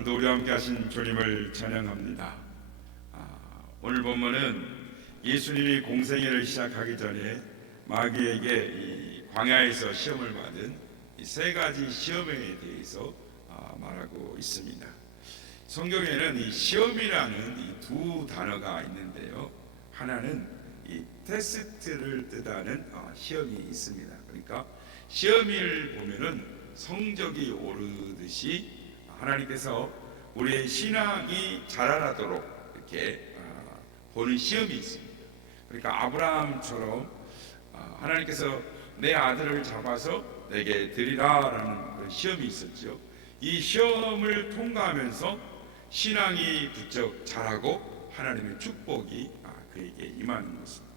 오늘도 우리와 함께 하신 주님을 찬양합니다. 오늘 본문은 예수님이 공생애를 시작하기 전에 마귀에게 이 광야에서 시험을 받은 이 세 가지 시험에 대해서 말하고 있습니다. 성경에는 이 시험이라는 이 두 단어가 있는데요, 하나는 이 테스트를 뜻하는 시험이 있습니다. 그러니까 시험을 보면은 성적이 오르듯이 하나님께서 우리의 신앙이 자라나도록 이렇게 보는 시험이 있습니다. 그러니까 아브라함처럼 하나님께서 내 아들을 잡아서 내게 드리라라는 그런 시험이 있었죠. 이 시험을 통과하면서 신앙이 부쩍 자라고 하나님의 축복이 그에게 임하는 것입니다.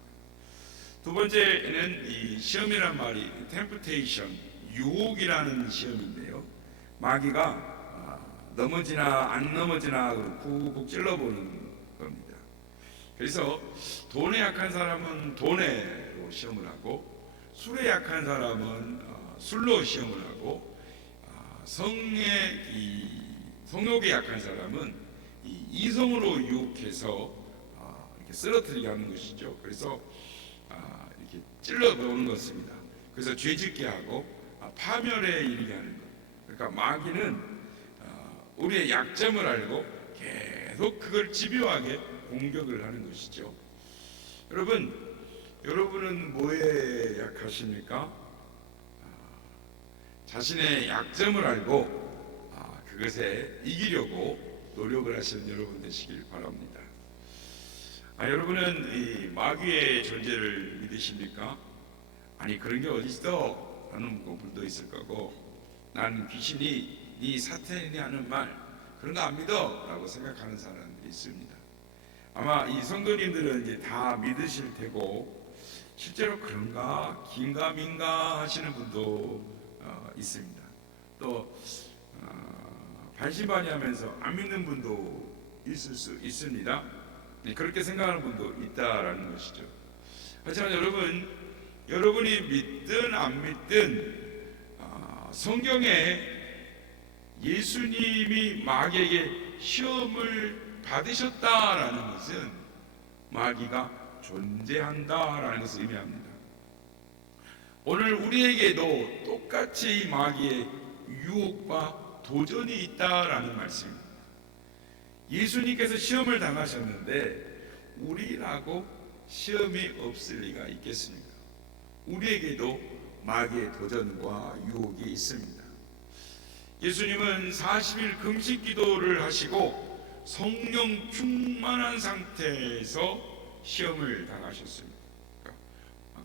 두 번째는 이 시험이란 말이 temptation, 유혹이라는 시험인데요, 마귀가 넘어지나 안 넘어지나 쿡쿡 찔러보는 겁니다. 그래서 돈에 약한 사람은 돈으로 시험을 하고, 술에 약한 사람은 술로 시험을 하고, 성욕에 약한 사람은 이성으로 유혹해서 이렇게 쓰러뜨리게 하는 것이죠. 그래서 이렇게 찔러보는 것입니다. 그래서 죄짓게 하고 파멸에 이르게 하는 것. 그러니까 마귀는 우리의 약점을 알고 계속 그걸 집요하게 공격을 하는 것이죠. 여러분은 뭐에 약하십니까? 자신의 약점을 알고 그것에 이기려고 노력을 하시는 여러분 되시길 바랍니다. 여러분은 이 마귀의 존재를 믿으십니까? 아니, 그런 게 어디 있어? 하는 분도 있을 거고, 난 귀신이 네 사탄이니 하는 말 그런 거 안 믿어 라고 생각하는 사람들이 있습니다. 아마 이 성도님들은 이제 다 믿으실 테고, 실제로 그런가 긴가민가 하시는 분도 있습니다. 또 반신반의하면서 안 믿는 분도 있을 수 있습니다. 그렇게 생각하는 분도 있다라는 것이죠. 하지만 여러분이 믿든 안 믿든 성경에 예수님이 마귀에게 시험을 받으셨다라는 것은 마귀가 존재한다라는 것을 의미합니다. 오늘 우리에게도 똑같이 마귀의 유혹과 도전이 있다라는 말씀입니다. 예수님께서 시험을 당하셨는데 우리라고 시험이 없을 리가 있겠습니까? 우리에게도 마귀의 도전과 유혹이 있습니다. 예수님은 40일 금식 기도를 하시고 성령 충만한 상태에서 시험을 당하셨습니다.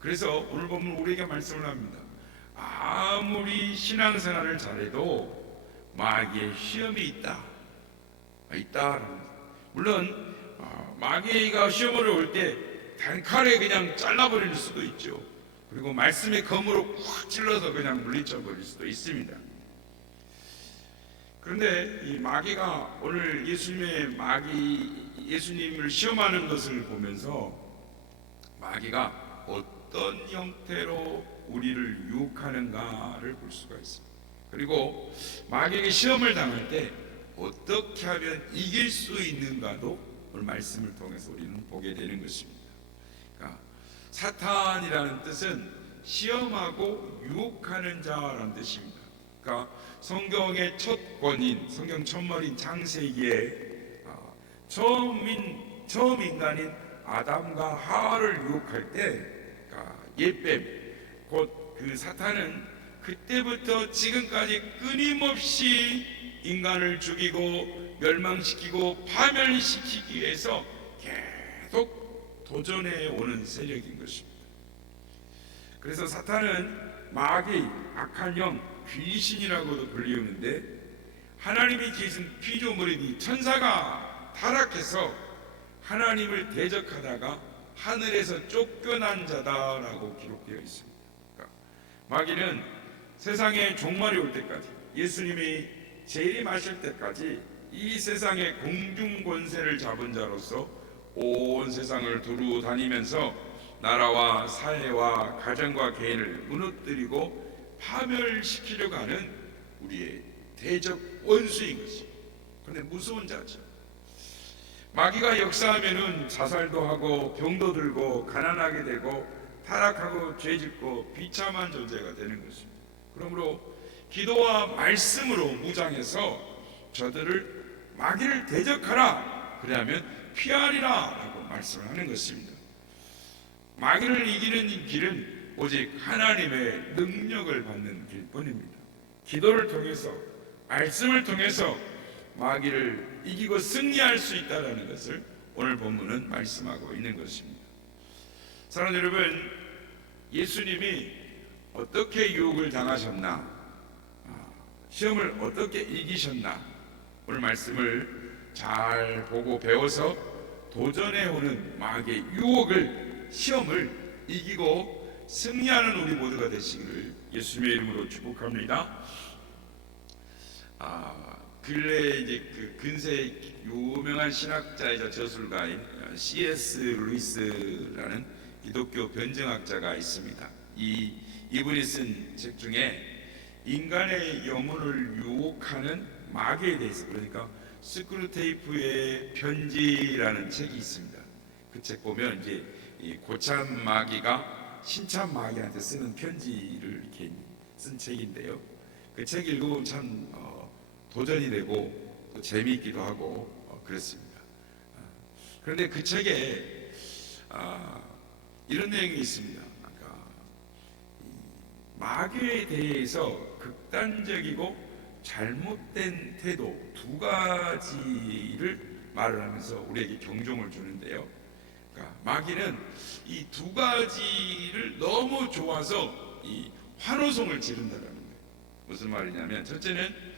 그래서 오늘 보면 우리에게 말씀을 합니다. 아무리 신앙생활을 잘해도 마귀의 시험이 있다. 물론 마귀가 시험을 올 때 단칼에 그냥 잘라버릴 수도 있죠. 그리고 말씀의 검으로 확 찔러서 그냥 물리쳐 버릴 수도 있습니다. 그런데 이 마귀가 오늘 예수님을 시험하는 것을 보면서 마귀가 어떤 형태로 우리를 유혹하는가를 볼 수가 있습니다. 그리고 마귀에게 시험을 당할 때 어떻게 하면 이길 수 있는가도 오늘 말씀을 통해서 우리는 보게 되는 것입니다. 그러니까 사탄이라는 뜻은 시험하고 유혹하는 자라는 뜻입니다. 그러니까 성경의 첫 권인, 성경 첫머리인 창세기에 처음 인간인 아담과 하와를 유혹할 때 옛뱀, 곧 그 사탄은 그때부터 지금까지 끊임없이 인간을 죽이고 멸망시키고 파멸시키기 위해서 계속 도전해 오는 세력인 것입니다. 그래서 사탄은 마귀, 악한 영, 귀신이라고도 불리우는데, 하나님이 지으신 피조물인 천사가 타락해서 하나님을 대적하다가 하늘에서 쫓겨난 자다라고 기록되어 있습니다. 그러니까 마귀는 세상의 종말이 올 때까지, 예수님이 재림하실 때까지 이 세상의 공중 권세를 잡은 자로서 온 세상을 두루 다니면서 나라와 사회와 가정과 개인을 무너뜨리고 파멸시키려고 하는 우리의 대적 원수인 것입니다. 그런데 무서운 자죠. 마귀가 역사하면은 자살도 하고 병도 들고 가난하게 되고 타락하고 죄짓고 비참한 존재가 되는 것입니다. 그러므로 기도와 말씀으로 무장해서 저들을 마귀를 대적하라, 그래야면 피하리라 라고 말씀을 하는 것입니다. 마귀를 이기는 길은 오직 하나님의 능력을 받는 길뿐입니다. 기도를 통해서, 말씀을 통해서 마귀를 이기고 승리할 수 있다는 것을 오늘 본문은 말씀하고 있는 것입니다. 사랑하는 여러분, 예수님이 어떻게 유혹을 당하셨나, 시험을 어떻게 이기셨나, 오늘 말씀을 잘 보고 배워서 도전해 오는 마귀의 유혹을, 시험을 이기고 승리하는 우리 모두가 되시기를 예수님의 이름으로 축복합니다. 근래에 이제 그 근세 유명한 신학자이자 저술가인 C.S. 루이스라는 기독교 변증학자가 있습니다. 이분이 쓴 책 중에 인간의 영혼을 유혹하는 마귀에 대해서, 그러니까 스크루테이프의 편지라는 책이 있습니다. 그 책 보면 이제 이 고참 마귀가 신참 마귀한테 쓰는 편지를 이렇게 쓴 책인데요. 그 책 읽어보면 참 도전이 되고 또 재미있기도 하고 그렇습니다. 그런데 그 책에 이런 내용이 있습니다. 그러니까 마귀에 대해서 극단적이고 잘못된 태도 두 가지를 말을 하면서 우리에게 경종을 주는데요. 그러니까 마귀는 이 두 가지를 너무 좋아서 이 환호성을 지른다는 거예요. 무슨 말이냐면, 첫째는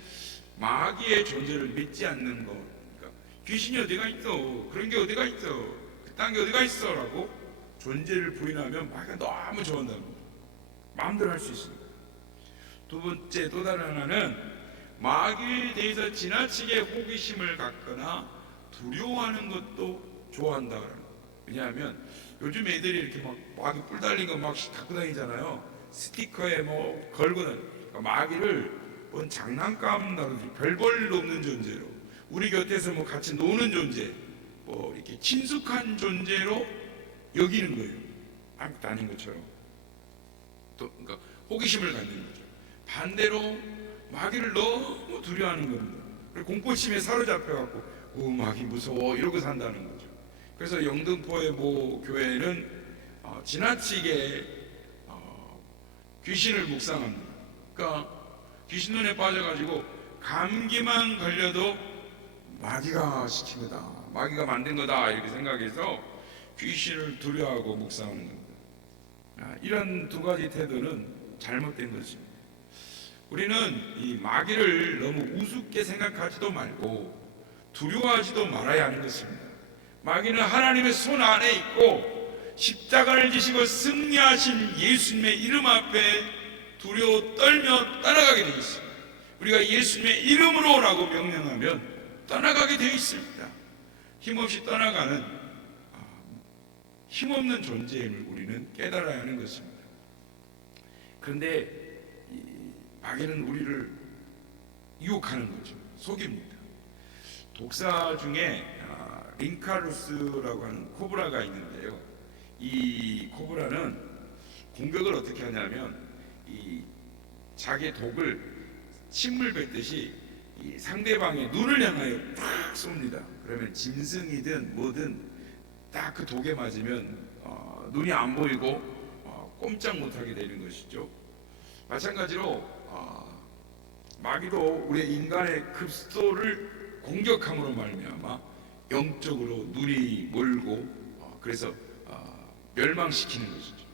마귀의 존재를 믿지 않는 것. 그러니까 귀신이 어디가 있어, 그런 게 어디가 있어, 그딴 게 어디가 있어 라고 존재를 부인하면 마귀가 너무 좋아한다는 거예요. 마음대로 할 수 있습니다. 두 번째, 또 다른 하나는 마귀에 대해서 지나치게 호기심을 갖거나 두려워하는 것도 좋아한다는 거예요. 왜냐하면 요즘 애들이 이렇게 막 마귀 뿔 달린 거 막 갖고 다니잖아요. 스티커에 뭐 걸고는. 그러니까 마귀를 뭔 장난감 나르듯이 별 볼 일 없는 존재로, 우리 곁에서 뭐 같이 노는 존재, 뭐 이렇게 친숙한 존재로 여기는 거예요. 아무것도 아닌 것처럼. 또 그러니까 호기심을 갖는 거죠. 반대로 마귀를 너무 두려워하는 겁니다. 그리고 공포심에 사로잡혀갖고 마귀 무서워 이러고 산다는 거죠. 그래서 영등포의 모 교회는 지나치게 귀신을 묵상합니다. 그러니까 귀신 눈에 빠져가지고 감기만 걸려도 마귀가 시킨 거다, 마귀가 만든 거다 이렇게 생각해서 귀신을 두려워하고 묵상하는 겁니다. 이런 두 가지 태도는 잘못된 것입니다. 우리는 이 마귀를 너무 우습게 생각하지도 말고 두려워하지도 말아야 하는 것입니다. 마귀는 하나님의 손 안에 있고 십자가를 지시고 승리하신 예수님의 이름 앞에 두려워 떨며 떠나가게 되어 있습니다. 우리가 예수님의 이름으로 라고 명령하면 떠나가게 되어 있습니다. 힘없이 떠나가는 힘없는 존재임을 우리는 깨달아야 하는 것입니다. 그런데 마귀는 우리를 유혹하는 거죠. 속입니다. 독사 중에 링카루스라고 하는 코브라가 있는데요. 이 코브라는 공격을 어떻게 하냐면 이 자기 독을 침물 뱉듯이 이 상대방의 눈을 향하여 탁 쏩니다. 그러면 짐승이든 뭐든 딱 그 독에 맞으면 눈이 안 보이고 꼼짝 못하게 되는 것이죠. 마찬가지로 마귀도 우리 인간의 급소를 공격함으로 말미암아 영적으로 눈이 멀고 그래서 멸망시키는 것이죠.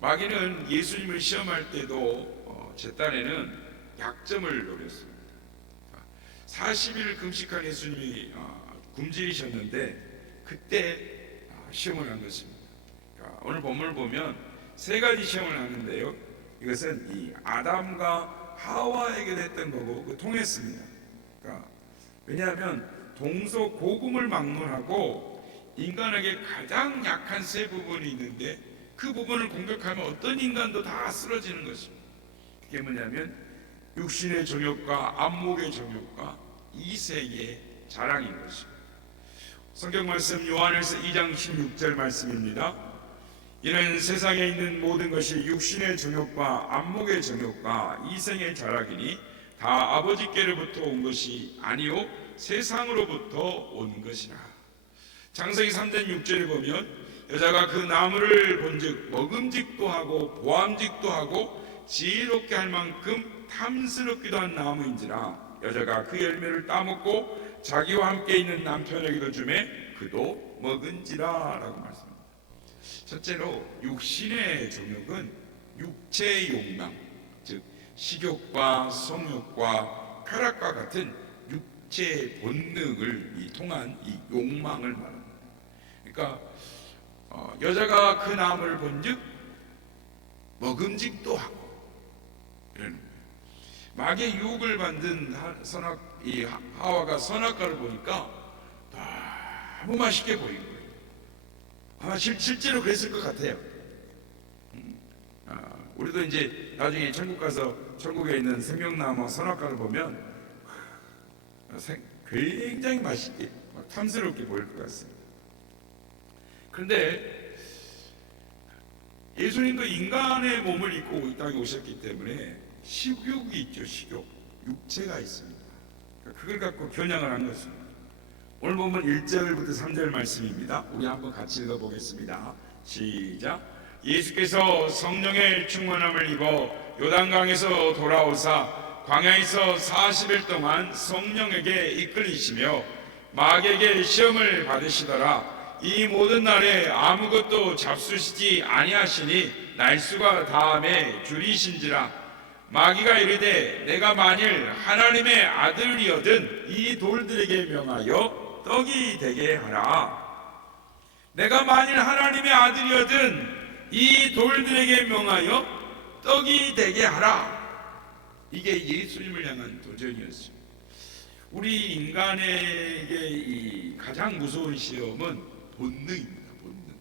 마귀는 예수님을 시험할 때도 제 딴에는 약점을 노렸습니다. 40일 금식한 예수님이 굶주리셨는데 그때 시험을 한 것입니다. 오늘 본문을 보면 세 가지 시험을 하는데요. 이것은 이 아담과 하와에게 됐던 거고 통했습니다. 왜냐하면 동서고금을 막론하고 인간에게 가장 약한 세 부분이 있는데 그 부분을 공격하면 어떤 인간도 다 쓰러지는 것입니다. 그게 뭐냐면 육신의 정욕과 안목의 정욕과 이색의 자랑인 것입니다. 성경 말씀 요한일서 2장 16절 말씀입니다. 이는 세상에 있는 모든 것이 육신의 정욕과 안목의 정욕과 이생의 자랑이니 다 아버지께로부터 온 것이 아니요 세상으로부터 온 것이라. 창세기 3장 6절에 보면 여자가 그 나무를 본즉 먹음직도 하고 보암직도 하고 지혜롭게 할 만큼 탐스럽기도 한 나무인지라. 여자가 그 열매를 따먹고 자기와 함께 있는 남편에게도 주매 그도 먹은지라 라고 말씀합니다. 첫째로 육신의 정욕은 육체의 욕망, 즉 식욕과 성욕과 쾌락과 같은 육체의 본능을 통한 이 욕망을 말합니다. 그러니까 여자가 그 나무를 본즉 먹음직도 하고 이러는 거예요. 마귀의 유혹을 받은 이 하와가 선악과를 보니까 너무 맛있게 보인 거예요. 아마 실제로 그랬을 것 같아요. 우리도 이제 나중에 천국 가서 천국에 있는 생명나무 선악과를 보면 굉장히 맛있게 탐스럽게 보일 것 같습니다. 그런데 예수님도 인간의 몸을 입고 이 땅에 오셨기 때문에 식욕이 있죠. 식욕, 육체가 있습니다. 그걸 갖고 겨냥을 한 것입니다. 오늘 보면 1절부터 3절 말씀입니다. 우리 한번 같이 읽어보겠습니다. 시작. 예수께서 성령의 충만함을 입어 요단강에서 돌아오사 광야에서 40일 동안 성령에게 이끌리시며 마귀에게 시험을 받으시더라. 이 모든 날에 아무것도 잡수시지 아니하시니 날수가 다함에 줄이신지라. 마귀가 이르되 내가 만일 하나님의 아들이거든 이 돌들에게 명하여 떡이 되게 하라. 내가 만일 하나님의 아들이거든 이 돌들에게 명하여 떡이 되게 하라. 이게 예수님을 향한 도전이었습니다. 우리 인간에게 이 가장 무서운 시험은 본능입니다. 본능.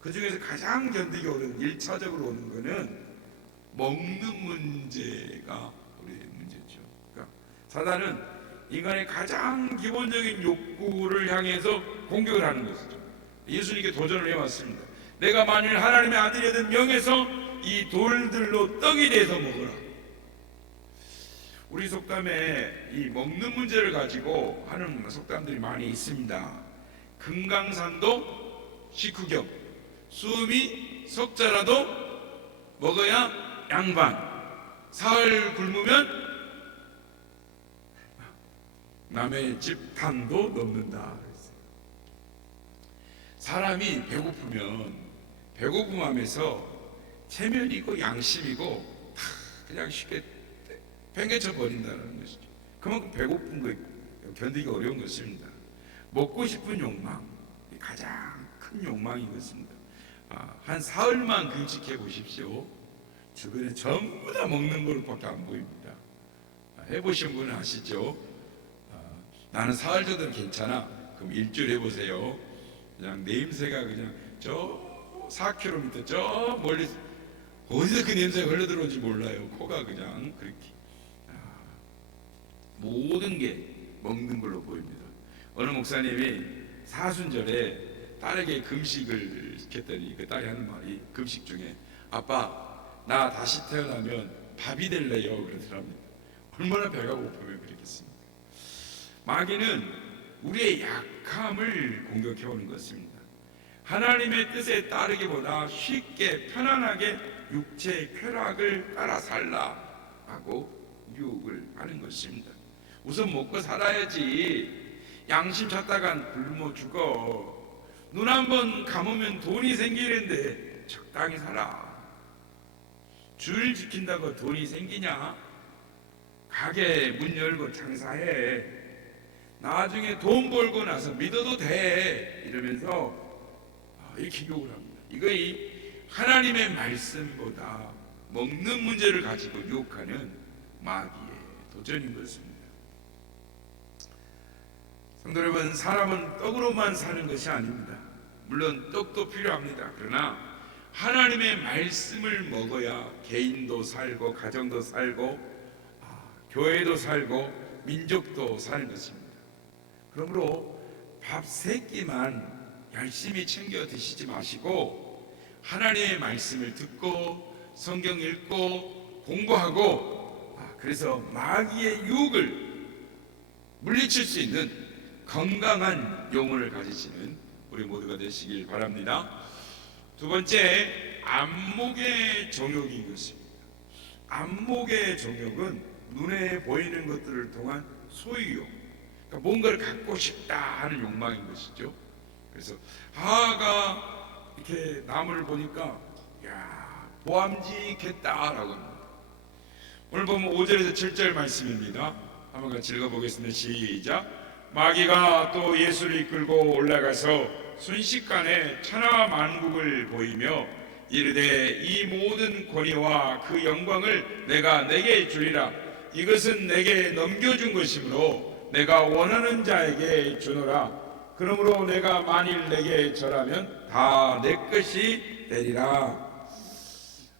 그 중에서 가장 견디기 어려운 1차적으로 오는 것은 먹는 문제가 우리의 문제죠. 그러니까 사단은 인간의 가장 기본적인 욕구를 향해서 공격을 하는 것이죠. 예수님께 도전을 해왔습니다. 내가 만일 하나님의 아들이든 명해서 이 돌들로 떡이 돼서 먹어라. 우리 속담에 이 먹는 문제를 가지고 하는 속담들이 많이 있습니다. 금강산도 식후경, 수음이 석자라도 먹어야 양반, 사흘 굶으면 남의 집 탕도 넘는다. 사람이 배고픔하면서 체면이고 양심이고 다 그냥 쉽게 팽개쳐 버린다는 것이죠. 그만큼 배고픈 거 견디기 어려운 것입니다. 먹고 싶은 욕망, 가장 큰 욕망인 것입니다. 한 사흘만 금식해 보십시오. 주변에 전부 다 먹는 것밖에 안 보입니다. 해보신 분은 아시죠? 나는 사흘 정도는 괜찮아. 그럼 일주일 해보세요. 그냥 냄새가 그냥 저 4km 저 멀리 어디서 그 냄새가 흘러 들어오는지 몰라요. 코가 그냥 그렇게 모든 게 먹는 걸로 보입니다. 어느 목사님이 사순절에 딸에게 금식을 시켰더니 그 딸이 하는 말이 금식 중에 아빠 나 다시 태어나면 밥이 될래요 그러더랍니다. 얼마나 배가 고프면 그렇겠습니까? 마귀는 우리의 약함을 공격해 오는 것입니다. 하나님의 뜻에 따르기보다 쉽게 편안하게 육체의 쾌락을 따라 살라 하고 유혹을 하는 것입니다. 우선 먹고 살아야지. 양심 찾다간 굶어 죽어. 눈 한 번 감으면 돈이 생기는데 적당히 살아. 줄 지킨다고 돈이 생기냐? 가게 문 열고 장사해. 나중에 돈 벌고 나서 믿어도 돼. 이러면서 이렇게 욕을 합니다. 이거이 하나님의 말씀보다 먹는 문제를 가지고 유혹하는 마귀의 도전인 것입니다. 성도 여러분, 사람은 떡으로만 사는 것이 아닙니다. 물론 떡도 필요합니다. 그러나 하나님의 말씀을 먹어야 개인도 살고 가정도 살고 교회도 살고 민족도 사는 것입니다. 그러므로 밥 3끼만 열심히 챙겨 드시지 마시고 하나님의 말씀을 듣고 성경 읽고 공부하고, 그래서 마귀의 유혹을 물리칠 수 있는 건강한 영혼을 가지시는 우리 모두가 되시길 바랍니다. 두 번째, 안목의 정욕이 이것입니다. 안목의 정욕은 눈에 보이는 것들을 통한 소유욕, 그러니까 뭔가를 갖고 싶다 하는 욕망인 것이죠. 그래서 하하가 이렇게 나무를 보니까 야, 보암직했다라고 합니다. 오늘 보면 5절에서 7절 말씀입니다. 한번 같이 읽어보겠습니다. 시작. 마귀가 또 예수를 이끌고 올라가서 순식간에 천하 만국을 보이며 이르되 이 모든 권위와 그 영광을 내가 내게 주리라. 이것은 내게 넘겨준 것이므로 내가 원하는 자에게 주노라. 그러므로 내가 만일 내게 절하면 다 내 것이 되리라.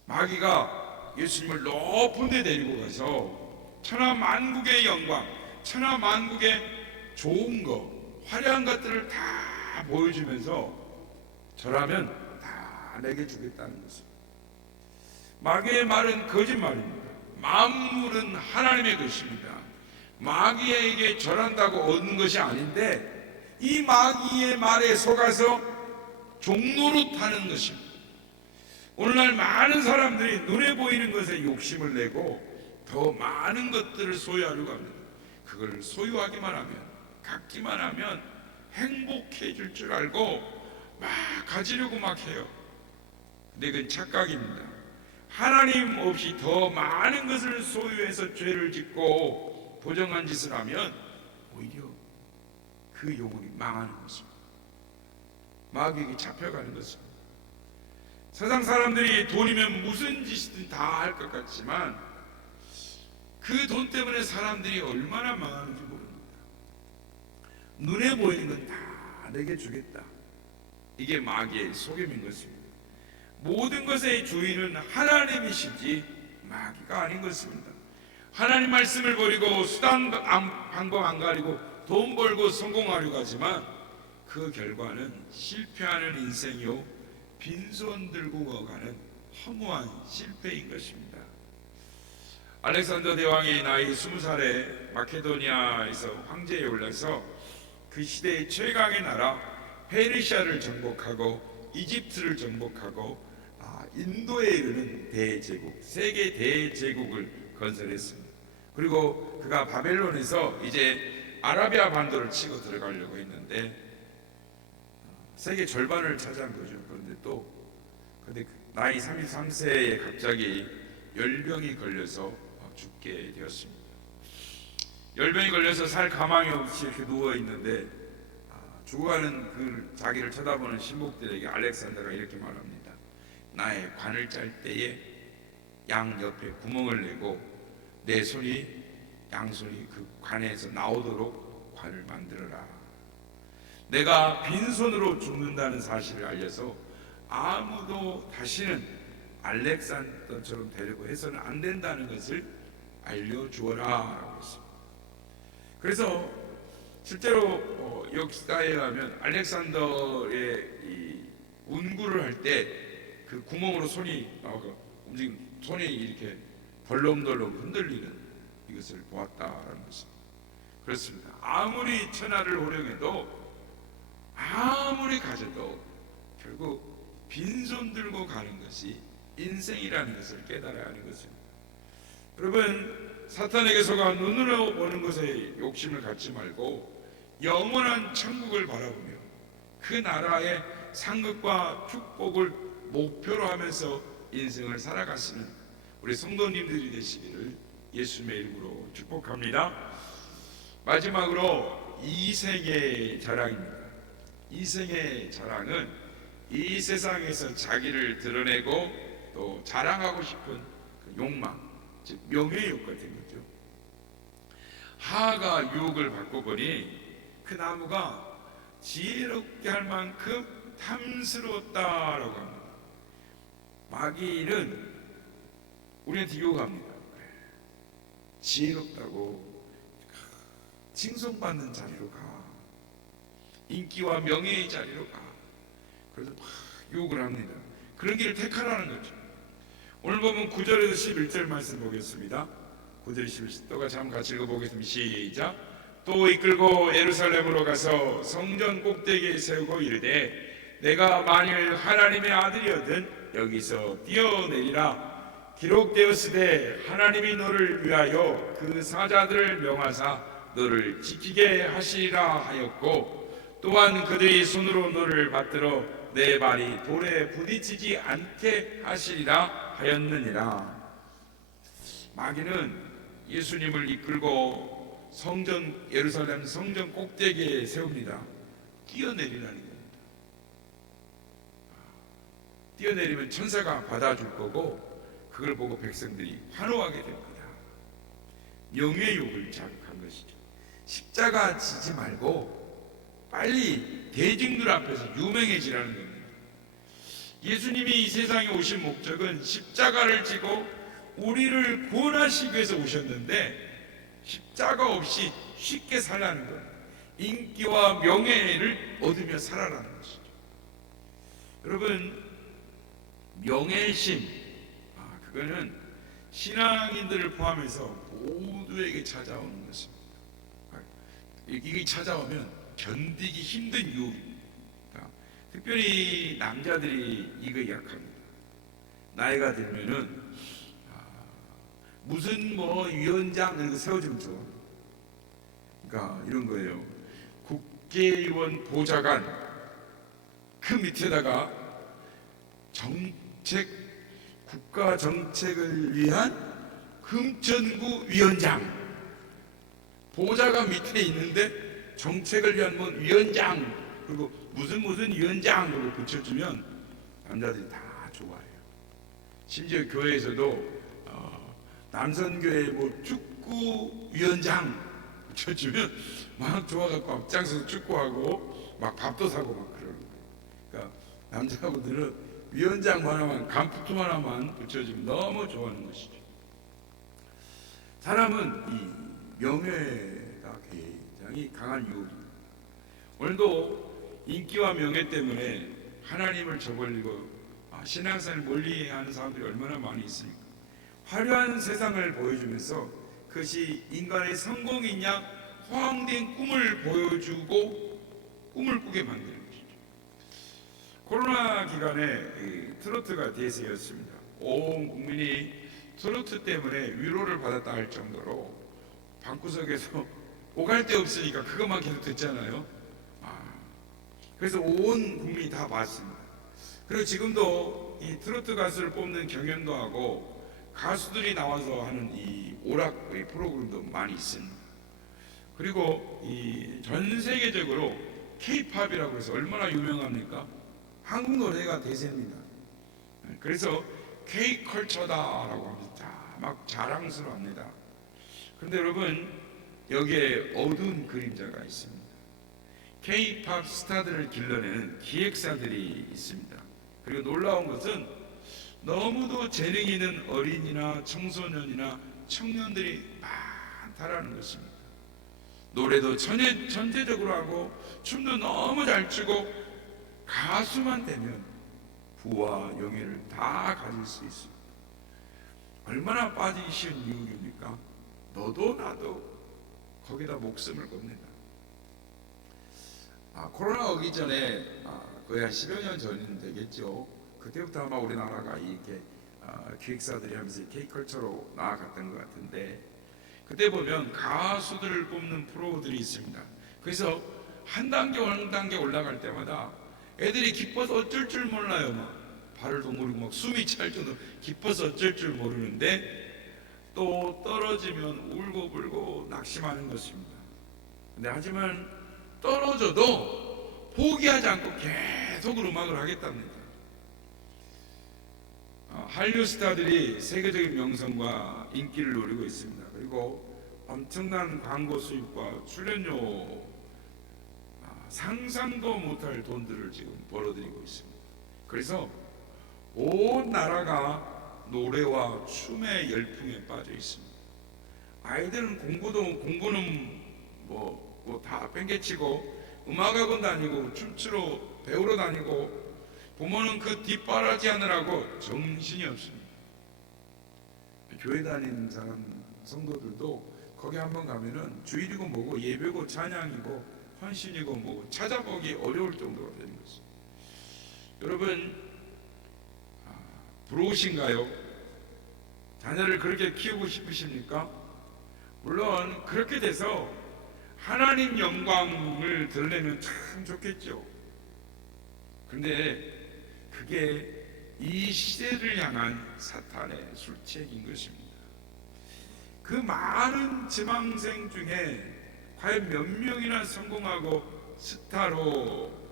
마귀가 예수님을 높은 데 데리고 가서 천하 만국의 영광, 천하 만국의 좋은 것, 화려한 것들을 다 보여주면서 절하면 다 내게 주겠다는 것입니다. 마귀의 말은 거짓말입니다. 만물은 하나님의 것입니다. 마귀에게 절한다고 얻는 것이 아닌데 이 마귀의 말에 속아서 종노릇 하는 것입니다. 오늘날 많은 사람들이 눈에 보이는 것에 욕심을 내고 더 많은 것들을 소유하려고 합니다. 그걸 소유하기만 하면, 갖기만 하면 행복해질 줄 알고 막 가지려고 막 해요. 근데 그건 착각입니다. 하나님 없이 더 많은 것을 소유해서 죄를 짓고 부정한 짓을 하면 오히려 그 영혼이 망하는 것입니다. 마귀에게 잡혀가는 것입니다. 세상 사람들이 돈이면 무슨 짓이든 다 할 것 같지만 그 돈 때문에 사람들이 얼마나 망하는지 모릅니다. 눈에 보이는 건 다 내게 주겠다. 이게 마귀의 속임인 것입니다. 모든 것의 주인은 하나님이시지 마귀가 아닌 것입니다. 하나님 말씀을 버리고 수단 방법 안 가리고 돈 벌고 성공하려고 하지만 그 결과는 실패하는 인생이요 빈손 들고 가는 허무한 실패인 것입니다. 알렉산더 대왕이 나이 20살에 마케도니아에서 황제에 올라서 그 시대의 최강의 나라 페르시아를 정복하고 이집트를 정복하고 인도에 이르는 대제국, 세계 대제국을 건설했습니다. 그리고 그가 바벨론에서 이제 아라비아 반도를 치고 들어가려고 했는데 세계 절반을 차지한 거죠. 그런데 나이 33세에 갑자기 열병이 걸려서 죽게 되었습니다. 열병이 걸려서 살 가망이 없이 이렇게 누워 있는데 죽어가는 그 자기를 쳐다보는 신복들에게 알렉산더가 이렇게 말합니다. 나의 관을 짤 때에 양 옆에 구멍을 내고 내 손이 양손이 그 관에서 나오도록 관을 만들어라. 내가 빈손으로 죽는다는 사실을 알려서 아무도 다시는 알렉산더처럼 되려고 해서는 안 된다는 것을 알려주어라 라고 했습니다. 그래서 실제로 역사에 가면 알렉산더의 이 운구를 할 때 그 구멍으로 손이 나오고 움직이는 손이 이렇게 덜렁덜렁 흔들리는 이것을 보았다라는 것입니다. 그렇습니다. 아무리 천하를 호령해도 아무리 가져도 결국 빈손 들고 가는 것이 인생이라는 것을 깨달아야 하는 것입니다. 여러분, 사탄에게 속아 눈으로 보는 것에 욕심을 갖지 말고 영원한 천국을 바라보며 그 나라의 상급과 축복을 목표로 하면서 인생을 살아가시는 우리 성도님들이 되시기를 예수님의 이름으로 축복합니다. 마지막으로 이생의 자랑입니다. 이생의 자랑은 이 세상에서 자기를 드러내고 또 자랑하고 싶은 그 욕망, 즉 명예욕 같은 거죠. 하하가 유혹을 받고 보니 그 나무가 지혜롭게 할 만큼 탐스러웠다라고 합니다. 마귀는 우리한테 유혹합니다. 지혜롭다고 칭송받는 자리로 가. 인기와 명예의 자리로 가. 그래서 막 욕을 합니다. 그런 길을 택하라는 거죠. 오늘 보면 9절에서 11절 말씀 보겠습니다. 9절 11절 또가 참 같이 읽어보겠습니다. 시작. 또 이끌고 예루살렘으로 가서 성전 꼭대기에 세우고 이르되 내가 만일 하나님의 아들이거든 여기서 뛰어내리라. 기록되었으되 하나님이 너를 위하여 그 사자들을 명하사 너를 지키게 하시리라 하였고 또한 그들이 손으로 너를 받들어 내 발이 돌에 부딪히지 않게 하시리라 하였느니라. 마귀는 예수님을 이끌고 성전 예루살렘 성전 꼭대기에 세웁니다. 뛰어내리라는 겁니다. 뛰어내리면 천사가 받아줄 거고 그걸 보고 백성들이 환호하게 됩니다. 명예욕을 자극한 것이죠. 십자가 지지 말고 빨리 대중들 앞에서 유명해지라는 겁니다. 예수님이 이 세상에 오신 목적은 십자가를 지고 우리를 구원하시기 위해서 오셨는데 십자가 없이 쉽게 살라는 거예요. 인기와 명예를 얻으며 살아라는 것이죠. 여러분, 명예심, 그거는 신앙인들을 포함해서 모두에게 찾아오는 것입니다. 이게 찾아오면 견디기 힘든 유혹입니다. 특별히 남자들이 이거 약합니다. 나이가 들면은 무슨 위원장 이런 거 세워주면 좋아. 그러니까 이런 거예요. 국회의원 보좌관 그 밑에다가 국가 정책을 위한 금천구 위원장 보좌관 밑에 있는데 정책을 위한 위원장 그리고 무슨 위원장으로 붙여주면 남자들이 다 좋아해요. 심지어 교회에서도 남선교회 축구 위원장 붙여주면 막 좋아갖고 앞장서서 축구하고 막 밥도 사고 막 그러는 거예요. 그러니까 남자분들은 위원장 하나만 간푸tum 하나만 붙여주면 너무 좋아하는 것이죠. 사람은 이 명예가 굉장히 강한 유혹입니다. 오늘도 인기와 명예 때문에 하나님을 저버리고 신앙생활을 멀리하는 사람들이 얼마나 많이 있습니까? 화려한 세상을 보여주면서 그것이 인간의 성공이냐 허황된 꿈을 보여주고 꿈을 꾸게 만드는 것이죠. 코로나 기간에 트로트가 대세였습니다. 온 국민이 트로트 때문에 위로를 받았다 할 정도로 방구석에서 오갈 데 없으니까 그것만 계속 듣잖아요. 그래서 온 국민이 다 봤습니다. 그리고 지금도 이 트로트 가수를 뽑는 경연도 하고 가수들이 나와서 하는 이 오락 프로그램도 많이 있습니다. 그리고 이 전 세계적으로 K-팝이라고 해서 얼마나 유명합니까? 한국 노래가 대세입니다. 그래서 K-컬처다라고 합니다. 막 자랑스러워합니다. 그런데 여러분 여기에 어두운 그림자가 있습니다. K-팝 스타들을 길러내는 기획사들이 있습니다. 그리고 놀라운 것은 너무도 재능 있는 어린이나 청소년이나 청년들이 많다라는 것입니다. 노래도 천재적으로 하고 춤도 너무 잘 추고 가수만 되면 부와 영예를 다 가질 수 있습니다. 얼마나 빠지기 쉬운 유혹입니까? 너도 나도 거기다 목숨을 겁니다. 코로나 오기 전에 거의 한 10여 년 전이 되겠죠. 그때부터 아마 우리나라가 이렇게 기획사들이 하면서 K컬처로 나아갔던 것 같은데 그때 보면 가수들을 뽑는 프로들이 있습니다. 그래서 한 단계 올라갈 때마다 애들이 기뻐서 어쩔 줄 몰라요. 막 발을도 모르고 막 숨이 찰 정도로 기뻐서 어쩔 줄 모르는데 또 떨어지면 울고불고 낙심하는 것입니다. 근데 하지만 떨어져도 포기하지 않고 계속 음악을 하겠답니다. 한류 스타들이 세계적인 명성과 인기를 누리고 있습니다. 그리고 엄청난 광고 수입과 출연료 상상도 못할 돈들을 지금 벌어들이고 있습니다. 그래서 온 나라가 노래와 춤의 열풍에 빠져 있습니다. 아이들은 공부는 다 뺑개치고 음악학원 다니고 춤추러 배우러 다니고 부모는 그 뒷바라지 하느라고 정신이 없습니다. 교회 다니는 사람 성도들도 거기 한번 가면은 주일이고 뭐고 예배고 찬양이고 헌신이고 뭐고 찾아보기 어려울 정도가 되는 것입니다. 여러분 부러우신가요? 자녀를 그렇게 키우고 싶으십니까? 물론 그렇게 돼서 하나님 영광을 드러내면 참 좋겠죠. 그런데 그게 이 시대를 향한 사탄의 술책인 것입니다. 그 많은 지망생 중에 과연 몇 명이나 성공하고 스타로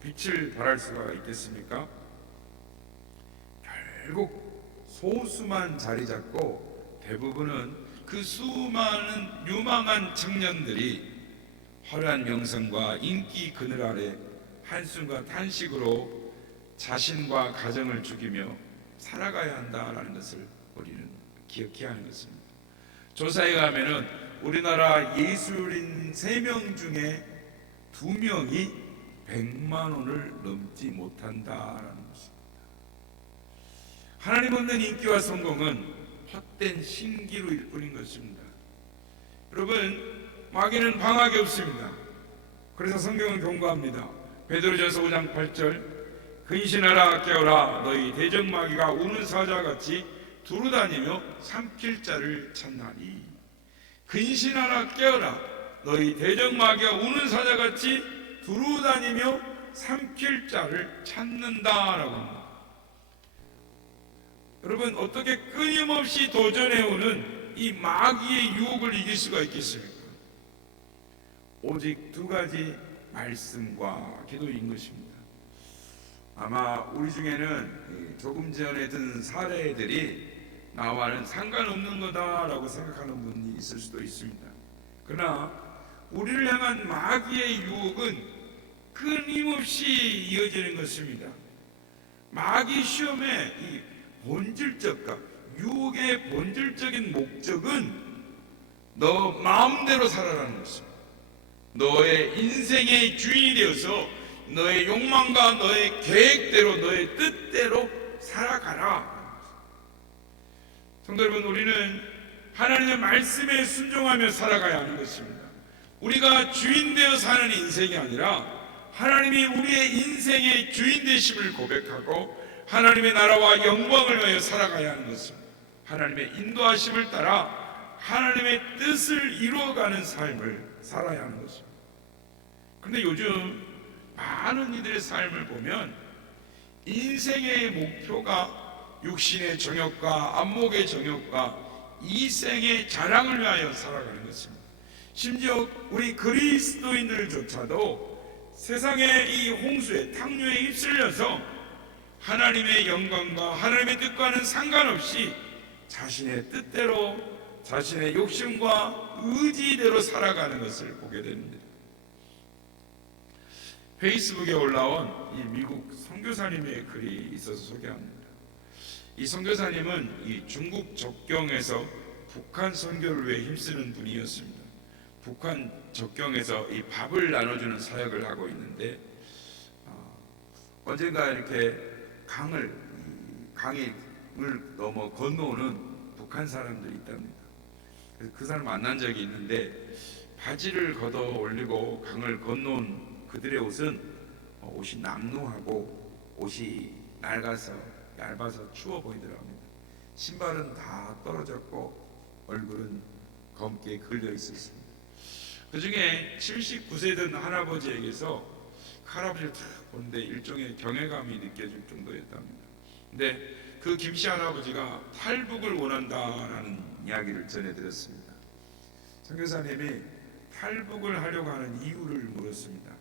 빛을 발할 수가 있겠습니까? 결국 소수만 자리 잡고 대부분은 그 수많은 유망한 청년들이 화려한 명성과 인기 그늘 아래 한숨과 탄식으로 자신과 가정을 죽이며 살아가야 한다는 것을 우리는 기억해야 하는 것입니다. 조사에 가면은 우리나라 예술인 3명 중에 2명이 100만 원을 넘지 못한다라는 것입니다. 하나님 없는 인기와 성공은 헛된 신기루일 뿐인 것입니다. 여러분 마귀는 방학이 없습니다. 그래서 성경은 경고합니다. 베드로전서 5장 8절 근신하라 깨어라 너희 대적마귀가 우는 사자같이 두루다니며 삼킬 자를 찾나니. 근신하라 깨어라 너희 대적마귀가 우는 사자같이 두루다니며 삼킬 자를 찾는다라고 합니다. 여러분 어떻게 끊임없이 도전해오는 이 마귀의 유혹을 이길 수가 있겠습니까? 오직 2가지 말씀과 기도인 것입니다. 아마 우리 중에는 조금 전에 든 사례들이 나와는 상관없는 거다라고 생각하는 분이 있을 수도 있습니다. 그러나 우리를 향한 마귀의 유혹은 끊임없이 이어지는 것입니다. 마귀 시험의 이 본질적과 유혹의 본질적인 목적은 너 마음대로 살아라는 것입니다. 너의 인생의 주인이 되어서 너의 욕망과 너의 계획대로 너의 뜻대로 살아가라. 성도 여러분 우리는 하나님의 말씀에 순종하며 살아가야 하는 것입니다. 우리가 주인 되어 사는 인생이 아니라 하나님이 우리의 인생의 주인 되심을 고백하고 하나님의 나라와 영광을 위하여 살아가야 하는 것입니다. 하나님의 인도하심을 따라 하나님의 뜻을 이루어가는 삶을 살아야 하는 것입니다. 그런데 요즘 많은 이들의 삶을 보면 인생의 목표가 육신의 정욕과 안목의 정욕과 이생의 자랑을 위하여 살아가는 것입니다. 심지어 우리 그리스도인들조차도 세상의 이 홍수에 탕류에 휩쓸려서 하나님의 영광과 하나님의 뜻과는 상관없이 자신의 뜻대로 자신의 욕심과 의지대로 살아가는 것을 보게 됩니다. 페이스북에 올라온 이 미국 선교사님의 글이 있어서 소개합니다. 이 선교사님은 이 중국 접경에서 북한 선교를 위해 힘쓰는 분이었습니다. 북한 접경에서 이 밥을 나눠주는 사역을 하고 있는데 언젠가 이렇게 강을 넘어 건너오는 북한 사람들이 있답니다. 그래서 그 사람 만난 적이 있는데 바지를 걷어 올리고 강을 건너온 그들의 옷이 남루하고 옷이 낡아서 얇아서 추워 보이더라고요. 신발은 다 떨어졌고 얼굴은 검게 걸려 있었습니다. 그 중에 79세 된 할아버지에게서 할아버지를 딱 보는데 일종의 경외감이 느껴질 정도였답니다. 근데 그 김씨 할아버지가 탈북을 원한다라는 이야기를 전해드렸습니다. 선교사님이 탈북을 하려고 하는 이유를 물었습니다.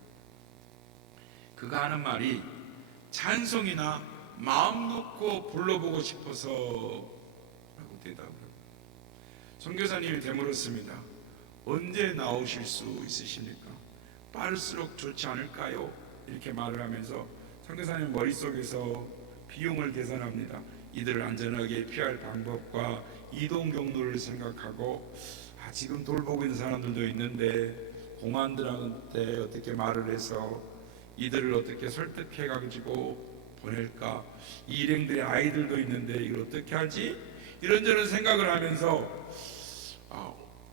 그가 하는 말이 찬송이나 마음 놓고 불러보고 싶어서 라고 대답을 합니다. 선교사님이 되물었습니다. 언제 나오실 수 있으십니까? 빠를수록 좋지 않을까요? 이렇게 말을 하면서 선교사님 머릿속에서 비용을 계산합니다. 이들을 안전하게 피할 방법과 이동 경로를 생각하고 지금 돌보고 있는 사람들도 있는데 공안들한테 어떻게 말을 해서 이들을 어떻게 설득해 가지고 보낼까? 이 일행들의 아이들도 있는데 이걸 어떻게 하지? 이런저런 생각을 하면서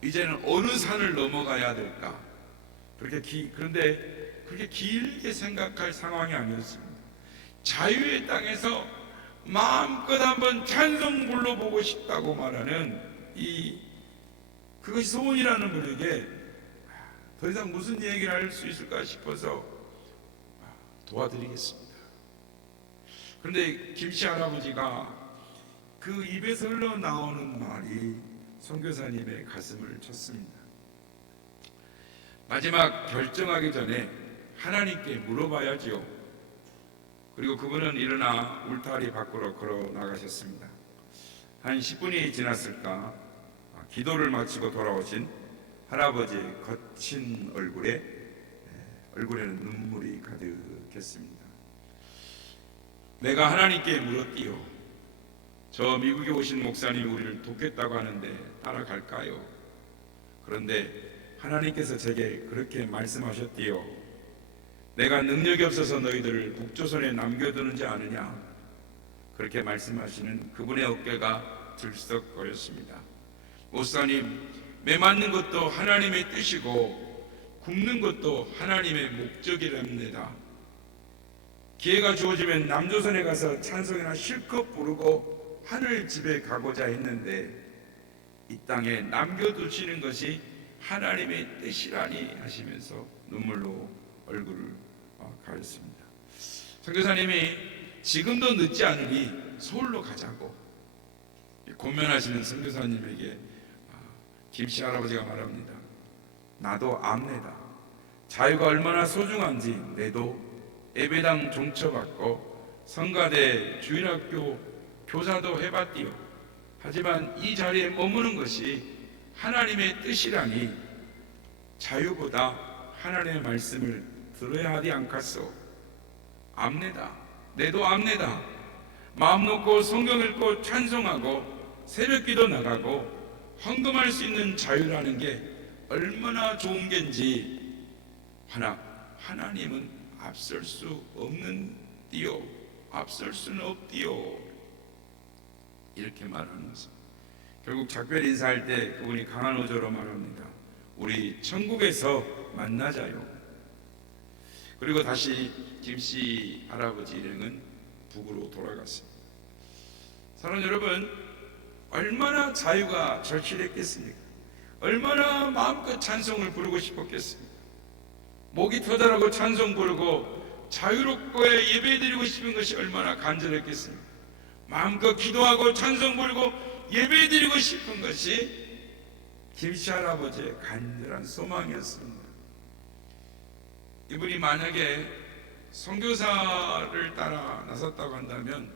이제는 어느 산을 넘어가야 될까? 그런데 그렇게 길게 생각할 상황이 아니었습니다. 자유의 땅에서 마음껏 한번 찬송 불러보고 싶다고 말하는 그것이 소원이라는 분에게 더 이상 무슨 얘기를 할 수 있을까 싶어서 도와드리겠습니다. 그런데 김씨 할아버지가 그 입에서 흘러나오는 말이 선교사님의 가슴을 쳤습니다. 마지막 결정하기 전에 하나님께 물어봐야지요. 그리고 그분은 일어나 울타리 밖으로 걸어 나가셨습니다. 한 10분이 지났을까 기도를 마치고 돌아오신 할아버지의 거친 얼굴에는 눈물이 가득했습니다. 내가 하나님께 물었디요. 저 미국에 오신 목사님이 우리를 돕겠다고 하는데 따라갈까요? 그런데 하나님께서 제게 그렇게 말씀하셨디요. 내가 능력이 없어서 너희들을 북조선에 남겨두는지 아느냐? 그렇게 말씀하시는 그분의 어깨가 들썩거렸습니다. 목사님, 매 맞는 것도 하나님의 뜻이고 굶는 것도 하나님의 목적이랍니다. 기회가 주어지면 남조선에 가서 찬송이나 실컷 부르고 하늘 집에 가고자 했는데 이 땅에 남겨두시는 것이 하나님의 뜻이라니 하시면서 눈물로 얼굴을 가렸습니다. 선교사님이 지금도 늦지 않으니 서울로 가자고 고면하시는 선교사님에게 김씨 할아버지가 말합니다. 나도 압니다. 자유가 얼마나 소중한지 내도 예배당 종처받고 성가대 주일학교 교사도 해봤디요. 하지만 이 자리에 머무는 것이 하나님의 뜻이라니 자유보다 하나님의 말씀을 들어야 하지 않겠소. 압니다. 내도 압니다. 마음 놓고 성경 읽고 찬송하고 새벽기도 나가고 헌금할 수 있는 자유라는 게 얼마나 좋은 겐지 하나 하나님은 앞설 수 없는디요. 앞설 수는 없디요. 이렇게 말하는 것입니다. 결국 작별 인사할 때 그분이 강한 어조로 말합니다. 우리 천국에서 만나자요. 그리고 다시 김씨 할아버지 일행은 북으로 돌아갔습니다. 사랑하는 여러분, 얼마나 자유가 절실했겠습니까? 얼마나 마음껏 찬송을 부르고 싶었겠습니까? 목이 터져라고 찬송 부르고 자유롭고 예배드리고 싶은 것이 얼마나 간절했겠습니까? 마음껏 기도하고 찬송 부르고 예배드리고 싶은 것이 김씨 할아버지의 간절한 소망이었습니다. 이분이 만약에 선교사를 따라 나섰다고 한다면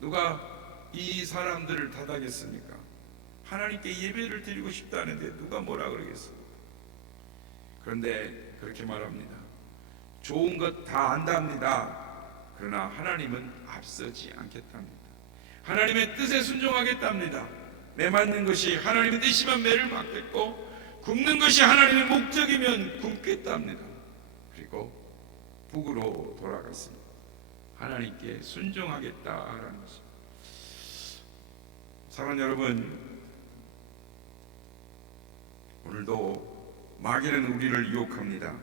누가 이 사람들을 탓하겠습니까? 하나님께 예배를 드리고 싶다는데 누가 뭐라 그러겠습니까? 그런데 그렇게 말합니다. 좋은 것 다 안답니다. 그러나 하나님은 앞서지 않겠답니다. 하나님의 뜻에 순종하겠답니다. 매 맞는 것이 하나님의 뜻이면 매를 맞겠고 굶는 것이 하나님의 목적이면 굶겠답니다. 그리고 북으로 돌아갔습니다. 하나님께 순종하겠다라는 것입니다. 사랑하는 여러분, 오늘도 마귀는 우리를 유혹합니다.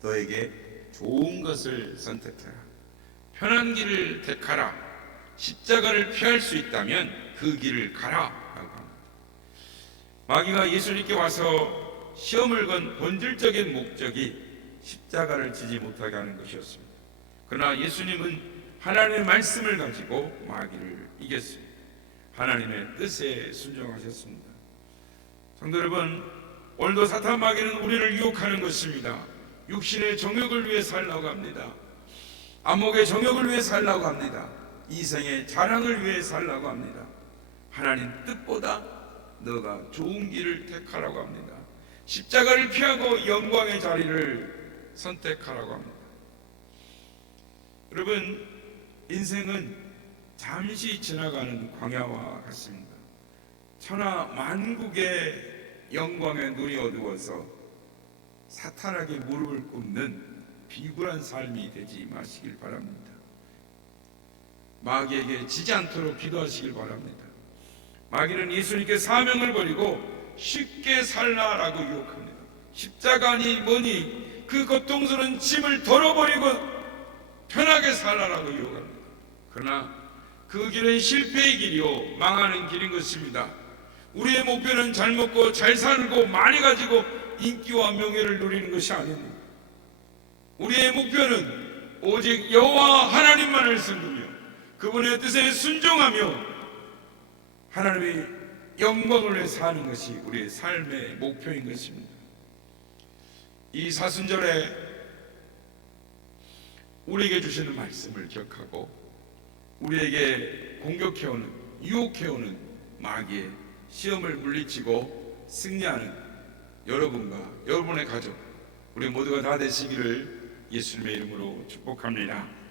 너에게 좋은 것을 선택하라. 편한 길을 택하라. 십자가를 피할 수 있다면 그 길을 가라 라고 합니다. 마귀가 예수님께 와서 시험을 건 본질적인 목적이 십자가를 지지 못하게 하는 것이었습니다. 그러나 예수님은 하나님의 말씀을 가지고 마귀를 이겼습니다. 하나님의 뜻에 순종하셨습니다. 성도 여러분, 오늘도 사탄 마귀는 우리를 유혹하는 것입니다. 육신의 정욕을 위해 살라고 합니다. 안목의 정욕을 위해 살라고 합니다. 이생의 자랑을 위해 살라고 합니다. 하나님 뜻보다 너가 좋은 길을 택하라고 합니다. 십자가를 피하고 영광의 자리를 선택하라고 합니다. 여러분, 인생은 잠시 지나가는 광야와 같습니다. 천하 만국의 영광의 눈이 어두워서 사탄에게 무릎을 꿇는 비굴한 삶이 되지 마시길 바랍니다. 마귀에게 지지 않도록 기도하시길 바랍니다. 마귀는 예수님께 사명을 버리고 쉽게 살라라고 유혹합니다. 십자가니 뭐니 그 고통스러운 짐을 덜어버리고 편하게 살라라고 유혹합니다. 그러나 그 길은 실패의 길이요 망하는 길인 것입니다. 우리의 목표는 잘 먹고 잘 살고 많이 가지고 인기와 명예를 누리는 것이 아닙니다. 우리의 목표는 오직 여호와 하나님만을 섬기며 그분의 뜻에 순종하며 하나님의 영광을 위해 사는 것이 우리의 삶의 목표인 것입니다. 이 사순절에 우리에게 주시는 말씀을 기억하고 우리에게 공격해오는 유혹해오는 마귀의 시험을 물리치고 승리하는 여러분과 여러분의 가족 우리 모두가 다 되시기를 예수님의 이름으로 축복합니다.